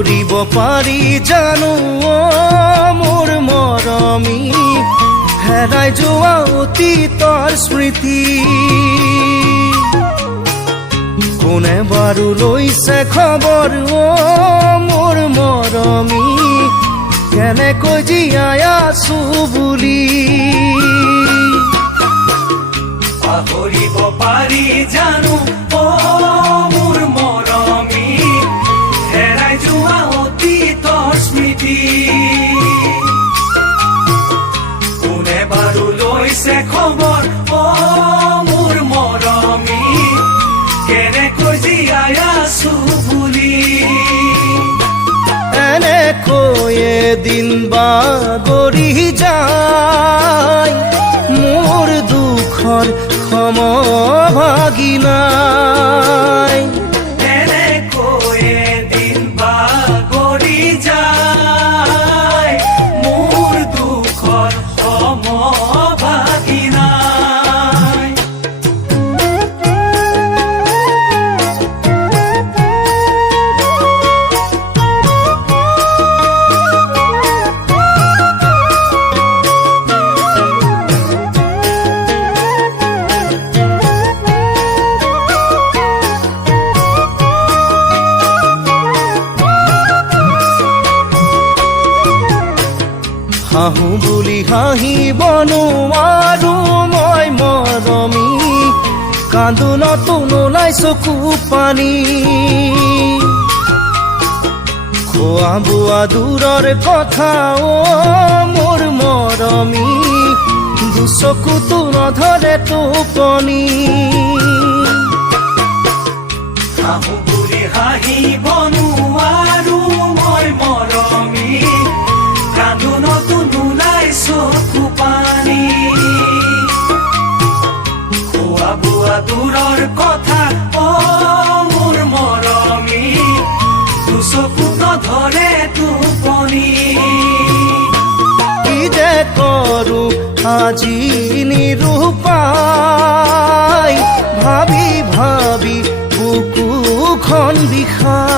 পাহৰিব পাৰি জানো মোৰ মৰমী হেৰাই যোৱা অতীতৰ স্মৃতি কোনে বাৰু লৈছে খবৰ মোৰ মৰমী কেনেকৈ জীয়াই আছো বুলি পাহৰিব পাৰি জানো মোৰ মৰমী হেৰাই যোৱা অতীতৰ স্মৃতি কোনে বাৰু লৈছে খবৰ মোৰ মৰমী কেনেকৈ জীয়াই আছো বুলি এনেকৈ এদিন বাগৰি যায় মোৰ দুখৰ সমভাগী নাই এনেকৈ এদিন বাগৰি যায় মোৰ দুখৰ সমভাগী নাই হাঁহো বুলি হাঁহিব নোৱাৰো মই মৰমী কান্দোনতো নোলাই চকু পানী খোৱা বোৱা দূৰৰ কথা মোৰ মৰমী দুচকুতো নধৰে টোপনি হাঁহো বুলি হাঁহিব নোৱাৰো মই মৰমী কান্দোনতো নোলাই চকু পানী খোৱা বোৱা দূৰৰ কথা মোৰ মৰমী দুচকু নধৰে টোপনি কি যে কৰো আজি নিৰূপায় ভাবি ভাবি বুকুখন বিষায়